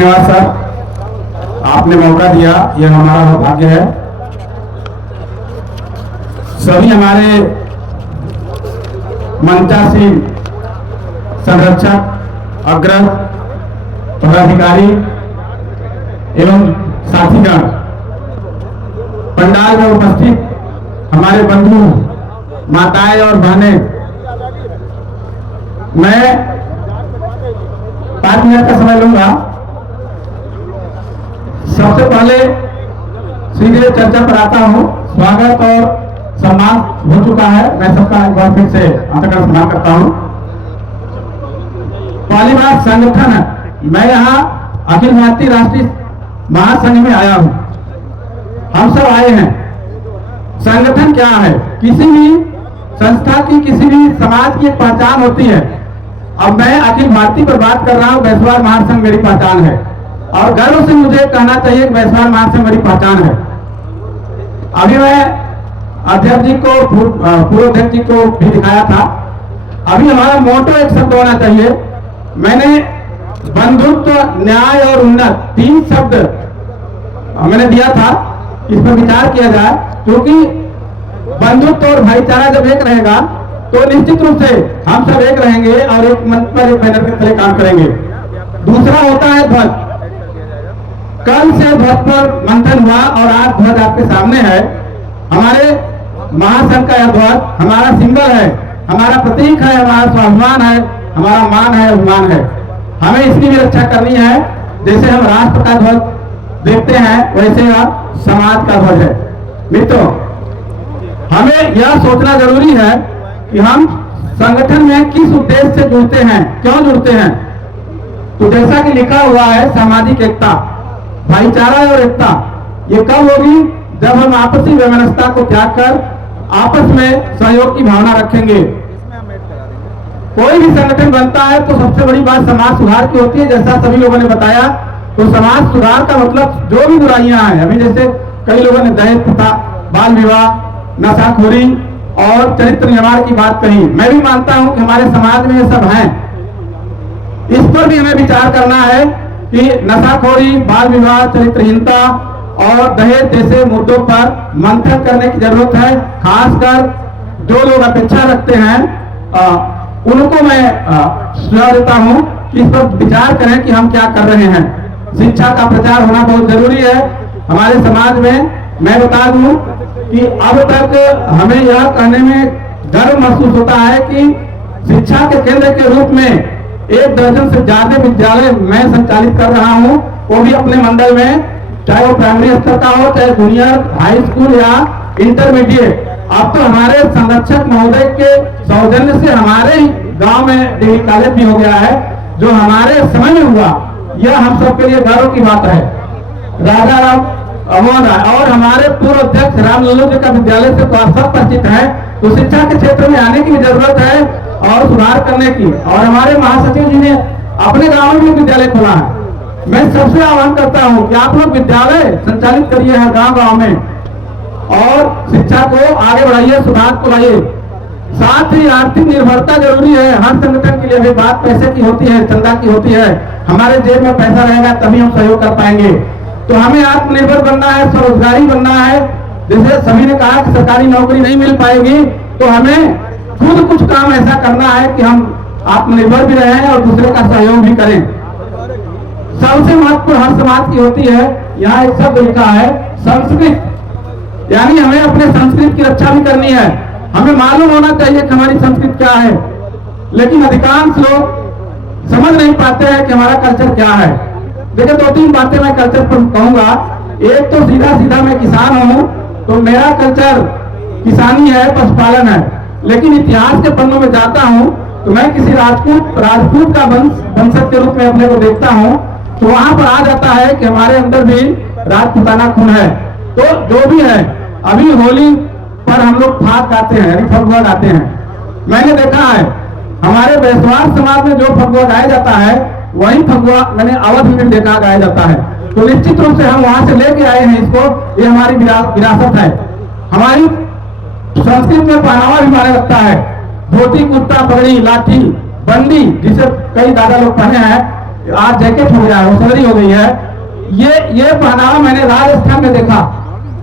धन्यवाद सर, आपने मौका दिया, यह हमारा भाग्य है। सभी हमारे मंचासीन संरक्षक, अग्रज, पदाधिकारी एवं साथीगण, पंडाल में उपस्थित हमारे बंधु, माताएं और बहनें, मैं 5 मिनट का समय लूंगा। सबसे पहले सीधे चर्चा पर आता हूं। स्वागत और सम्मान हो चुका है, मैं सबका एक बार फिर से अंतर्गत सम्मान करता हूं। पहली बात संगठन है, मैं यहाँ अखिल भारतीय राष्ट्रीय महासंघ में आया हूं, हम सब आए हैं। संगठन क्या है? किसी भी संस्था की, किसी भी समाज की एक पहचान होती है। अब मैं अखिल भारतीय पर बात कर रहा हूं, वैश्वार महासंघ मेरी पहचान है और गर्व से मुझे कहना चाहिए कि वैश्वार महासंघ मेरी पहचान है। अभी मैं अध्यक्ष जी को, पूर्व अध्यक्ष जी को भी दिखाया था। अभी हमारा मोटो एक शब्द होना चाहिए। मैंने बंधुत्व, न्याय और उन्नत 3 शब्द मैंने दिया था, इस पर विचार किया जाए, क्योंकि बंधुत्व और भाईचारा जब एक रहेगा तो निश्चित रूप से हम सब एक रहेंगे और एक मंच पर, एक बैनर के तले काम करेंगे। दूसरा होता है ध्वज। कल से ध्वज पर मंथन हुआ और आज ध्वज आपके सामने है। हमारे महासंघ का यह ध्वज हमारा सिंबल है, हमारा प्रतीक है, हमारा स्वाभिमान है, हमारा मान है, अभिमान है। हमें इसकी भी रक्षा करनी है। जैसे हम राष्ट्र का ध्वज देखते हैं, वैसे यह समाज का ध्वज है। मित्रों, हमें यह सोचना जरूरी है कि हम संगठन में किस उद्देश्य से जुड़ते हैं, क्यों जुड़ते हैं। तो जैसा कि लिखा हुआ है, सामाजिक एकता, भाईचारा और एकता ये कब होगी? जब हम आपसी वैमनस्यता को त्याग कर आपस में सहयोग की भावना रखेंगे। कोई भी संगठन बनता है तो सबसे बड़ी बात समाज सुधार की होती है। जैसा सभी लोगों ने बताया, तो समाज सुधार का मतलब जो भी बुराइयां हैं, अभी जैसे कई लोगों ने दहेज प्रथा, बाल विवाह, नशाखोरी और चरित्र निर्माण की बात कही। मैं भी मानता हूं कि हमारे समाज में ये सब हैं। इस पर भी हमें विचार करना है कि नशाखोरी, बाल विवाह, चरित्रहीनता और दहेज जैसे मुद्दों पर मंथन करने की जरूरत है। खासकर जो लोग अपेक्षा रखते हैं उनको मैं सुझाव देता हूं कि इस पर विचार करें कि हम क्या कर रहे हैं। शिक्षा का प्रचार होना बहुत जरूरी है हमारे समाज में। मैं बता दूं कि अब तक हमें यह कहने में गर्व महसूस होता है कि शिक्षा के केंद्र के रूप में 1 दर्जन से ज्यादा विद्यालय मैं संचालित कर रहा हूं, वो भी अपने मंडल में, चाहे वो प्राइमरी स्तर का हो, चाहे जूनियर हाई स्कूल या इंटरमीडिएट। अब तो हमारे संरक्षक महोदय के सौजन्य से हमारे ही गांव में डिग्री कॉलेज भी हो गया है, जो हमारे समय में हुआ। यह हम सबके लिए गर्व की बात है। राजा राम मोहन राय और हमारे पूर्व अध्यक्ष राम लल्लू जी का विद्यालय से तो सब परिचित है। तो शिक्षा के क्षेत्र में आने की जरूरत है और सुधार करने की। और हमारे महासचिव जी ने अपने गाँव में भी विद्यालय खोला है। मैं सबसे आह्वान करता हूँ कि आप लोग विद्यालय संचालित करिए हर गाँव में और शिक्षा को आगे बढ़ाइए, सुधार को लाइए। साथ ही आर्थिक निर्भरता जरूरी है। हर संगठन के लिए भी बात पैसे की होती है, चंदा की होती है। हमारे जेब में पैसा रहेगा तभी हम सहयोग कर पाएंगे। तो हमें आत्मनिर्भर बनना है, स्वरोजगारी बनना है। जैसे सभी ने कहा कि सरकारी नौकरी नहीं मिल पाएगी, तो हमें खुद कुछ काम ऐसा करना है कि हम आत्मनिर्भर भी रहें और दूसरे का सहयोग भी करें। सबसे महत्वपूर्ण हर समाज की होती है, यहाँ एक शब्द लिखा है संस्कृत, यानी हमें अपने संस्कृत की रक्षा भी करनी है। हमें मालूम होना चाहिए कि हमारी संस्कृति क्या है, लेकिन अधिकांश लोग समझ नहीं पाते हैं कि हमारा कल्चर क्या है। देखिए 2-3 बातें मैं कल्चर पर कहूंगा। एक तो सीधा सीधा मैं किसान हूं, तो मेरा कल्चर किसानी है, पशुपालन है। लेकिन इतिहास के पन्नों में जाता हूं तो मैं किसी राजपूत का वंशज के रूप में अपने को देखता हूं, तो वहां पर आ जाता है कि हमारे अंदर भी राजपूताना खून है। तो जो भी है, अभी होली पर हम लोग फाग गाते हैं, फगुआ गाते हैं। मैंने देखा है हमारे वैश्वार समाज में जो फगुआ गाया जाता है, वही फगुआ मैंने अवध में देखा गाया जाता है। तो निश्चित रूप से हम वहां से लेके आए हैं इसको, ये हमारी विरासत है। हमारी संस्कृत में पहनावा भी माना लगता है, धोती, कुर्ता, पगड़ी, लाठी, बंदी, जिसे कई दादा लोग पहने हैं, आज जैकेट हो गया है, रोसरी हो गई है, ये पहनावा मैंने राजस्थान में देखा।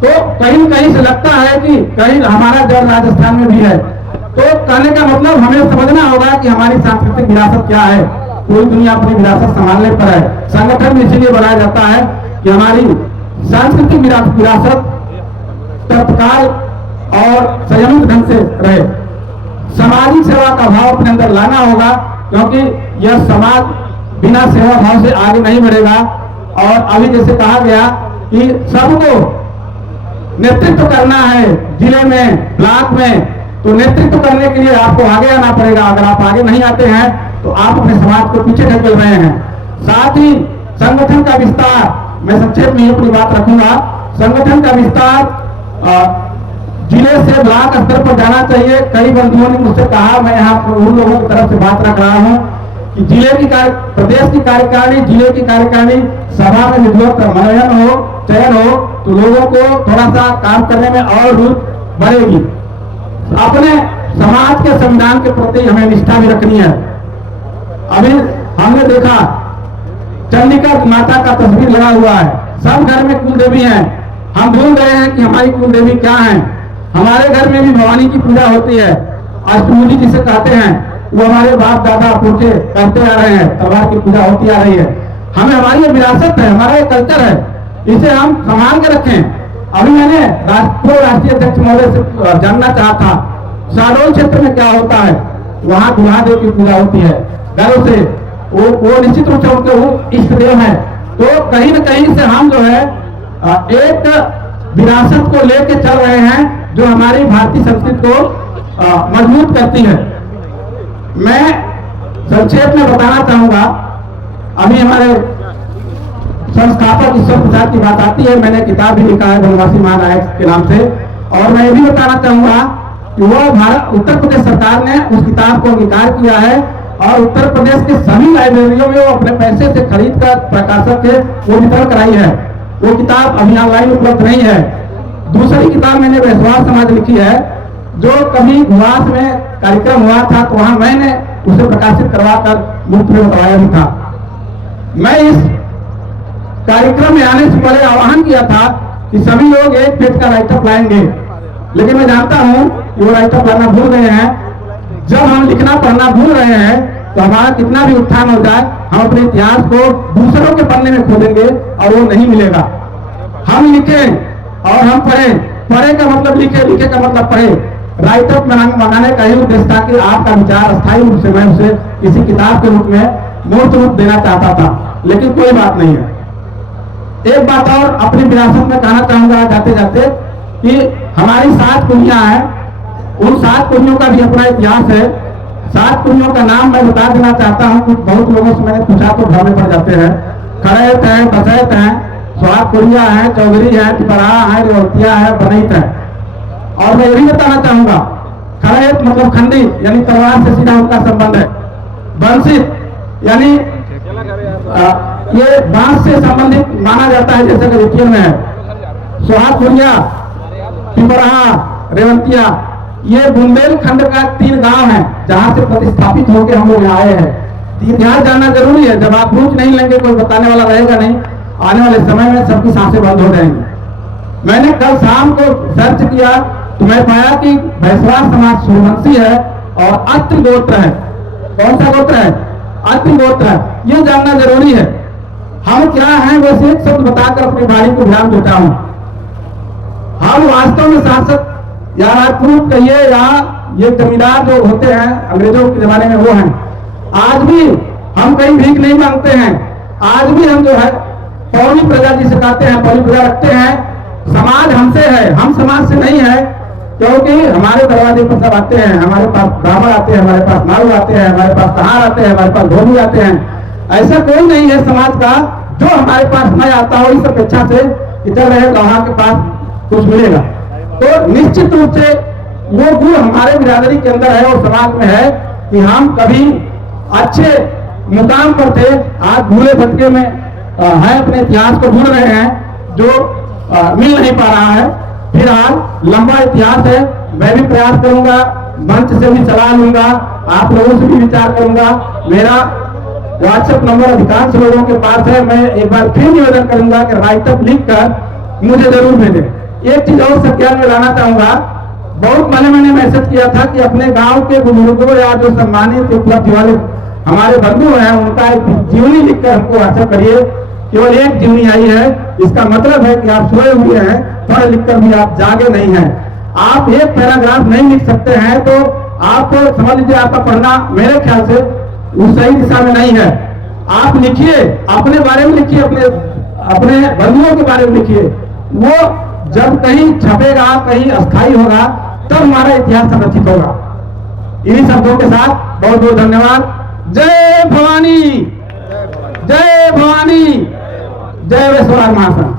तो कहीं कहीं से लगता है कि कहीं हमारा जड़ राजस्थान में भी है। तो कहने का मतलब हमें समझना होगा कि हमारी सांस्कृतिक विरासत क्या है। पूरी दुनिया अपनी विरासत संभालने पर है। संगठन में इसीलिए बनाया जाता है कि हमारी सांस्कृतिक विरासत तत्काल और संयमित ढंग से रहे। सामाजिक सेवा का भाव अपने अंदर लाना होगा, क्योंकि यह समाज बिना सेवा भाव से आगे नहीं बढ़ेगा। और अभी जैसे कहा गया कि सबको नेतृत्व करना है, जिले में, ब्लॉक में, तो नेतृत्व करने के लिए आपको आगे आना पड़ेगा। अगर आप आगे नहीं आते हैं तो आप अपने समाज को पीछे ढकेल रहे हैं। साथ ही संगठन का विस्तार, मैं संक्षेप में अपनी बात रखूंगा। संगठन का विस्तार जिले से ब्लॉक स्तर पर जाना चाहिए। कई बंधुओं ने मुझसे कहा, मैं यहाँ उन लोगों की तरफ से बात रख रहा हूँ कि जिले की प्रदेश की कार्यकारिणी, जिले की कार्यकारिणी सभा में विधिवत मनोनयन हो, चयन हो, तो लोगों को थोड़ा सा काम करने में और रुचि बढ़ेगी। अपने समाज के संविधान के प्रति हमें निष्ठा भी रखनी है। अभी हमने देखा चंडीगढ़ माता का तस्वीर लगा हुआ है, सब घर में कुल देवी हैं। हम भूल गए हैं कि हमारी कुल देवी क्या है। हमारे घर में भी भवानी की पूजा होती है, अष्टमुली जिसे कहते हैं, वो हमारे बाप दादा पुरखे करते आ रहे हैं, तलवार की पूजा होती आ रही है। हमें हमारी ये विरासत है, हमारा ये कल्चर है, इसे हम संभाल के रखें। अभी मैंने राष्ट्रीय अध्यक्ष महोदय से जानना चाहा था, शहडोल क्षेत्र में क्या होता है। वहाँ दुल्हा देव की पूजा होती है घरों से, वो निश्चित रूप से उनके वो इष्ट देव है। तो कहीं न कहीं से हम जो है एक विरासत को लेके चल रहे हैं, जो हमारी भारतीय संस्कृति को मजबूत करती है। मैं संक्षेप में बताना चाहूंगा, अभी हमारे संस्थापक ईश्वर प्रसाद की बात आती है। मैंने किताब भी लिखा है वनवासी महानायक के नाम से, और मैं ये भी बताना चाहूंगा कि वो उत्तर प्रदेश सरकार ने उस किताब को अंगीकार किया है, और उत्तर प्रदेश के सभी लाइब्रेरियों में वो अपने पैसे से खरीद कर प्रकाशक के वो वितरण कराई है। वो किताब अभी ऑनलाइन उपलब्ध नहीं है। दूसरी किताब मैंने विश्वास समाज लिखी है, जो कभी गुवास में कार्यक्रम हुआ था तो वहां मैंने उसे प्रकाशित करवाकर मुफ्त में बताया भी था। मैं इस कार्यक्रम में आने से पहले आह्वान किया था कि सभी लोग एक पेज का राइटअप लाएंगे, लेकिन मैं जानता हूं कि वो राइटअप लाना भूल गए हैं। जब हम लिखना पढ़ना भूल रहे हैं तो हमारा कितना भी उत्थान हो जाए, हम अपने इतिहास को दूसरों के पन्ने में खोदेंगे और वो नहीं मिलेगा। हम लिखें और हम पढ़ें, पढ़े का मतलब लिखे, लिखे का मतलब पढ़े। राइटअप बनाने का ही उद्देश्य था कि आपका विचार अस्थायी रूप से मैं उसे किसी किताब के रूप में मूर्त रूप देना चाहता था, लेकिन कोई बात नहीं है। एक बात और अपनी विरासत में कहना चाहूंगा जाते जाते कि हमारी 7 कुइयां हैं, उन 7 कुइयों का भी अपना इतिहास है। 7 कुइयों का नाम मैं बता देना चाहता हूँ। कुछ बहुत लोगों से मैंने पूछा तो भ्रम पड़ जाते हैं। खड़ैत है, बसैत है, स्वाद कुरिया है, चौधरी है, टिपराहा है, रेवतिया है, बनैत है। और मैं ये भी बताना चाहूंगा, खड़ैत मतलब खंडी, यानी तलवार से सीधा उनका संबंध है। बंसित यानी ये बांस से संबंधित माना जाता है, जैसे कि विकिरण में है। स्वाद कुरिया, टिपराहा, रेवतिया, ये बुंदेलखंड का 3 गांव है जहां से प्रतिस्थापित होकर हम लोग आए हैं। इतिहास जानना जरूरी है। जब आप पूछ नहीं लेंगे, कोई बताने वाला रहेगा नहीं, आने वाले समय में सबकी सांसें बंद हो जाएंगी। मैंने कल शाम को सर्च किया तो मैं पाया कि वैश्वास समाज सूर्यवंशी है और अत्रि गोत्र है। कौन सा गोत्र है? अत्रि गोत्र है। ये जानना जरूरी है। हम क्या हैं, वैसे एक शब्द बताकर अपनी बारी को ध्यान देता हूं। हम वास्तव में शासक या राजपूत कहिए या ये जमींदार जो होते हैं अंग्रेजों के जमाने में, वो हैं। आज भी हम कहीं भीख नहीं मांगते हैं। आज भी हम जो है पौनी प्रजा जिसे कहते हैं, पौनी प्रजा रखते हैं। समाज हमसे है, हम समाज से नहीं है, क्योंकि हमारे दरवाजे पर सब आते हैं। हमारे पास ब्राह्मण आते हैं, हमारे पास मारू आते हैं, हमारे पास तहार आते हैं, हमारे पास धोबी आते हैं। ऐसा कोई नहीं है समाज का जो हमारे पास नहीं आता हो इस अपेक्षा से कि चल रहे वहां के पास कुछ मिलेगा। तो निश्चित रूप से वो गुण हमारे बिरादरी के अंदर है और समाज में है कि हम कभी अच्छे मुकाम पर थे, आज भूले भटके में है, अपने इतिहास को भूल रहे हैं, जो मिल नहीं पा रहा है। फिलहाल लंबा इतिहास है। मैं भी प्रयास करूंगा, मंच से भी सलाह लूंगा, आप लोगों से भी विचार करूंगा। मेरा व्हाट्सएप नंबर अधिकांश लोगों के पास है। मैं एक बार फिर निवेदन करूंगा कि राइटअप लिख कर मुझे जरूर भेजें। एक चीज और संज्ञान में लाना चाहूंगा, बहुत पहले मैंने मैसेज किया था कि अपने गांव के बुजुर्गों या जो सम्मानित उपलब्धि वाले हमारे बंधु हैं उनका एक जीवनी लिखकर हमको व्हाट्सएप करिए। केवल एक जीवनी आई है, इसका मतलब है कि आप सोए हुए हैं, पढ़ लिखकर भी आप जागे नहीं हैं। आप एक पैराग्राफ नहीं लिख सकते हैं तो आप समझ लीजिए आपका पढ़ना मेरे ख्याल से उस सही दिशा में नहीं है। आप लिखिए, अपने बारे में लिखिए, अपने बंधुओं के बारे में लिखिए। वो जब कहीं छपेगा, कहीं अस्थायी होगा, तब हमारा इतिहास संरक्षित होगा। इन्हीं शब्दों के साथ बहुत बहुत धन्यवाद। जय भवानी, जय भवानी, जय विश्वनाथ महासंघ।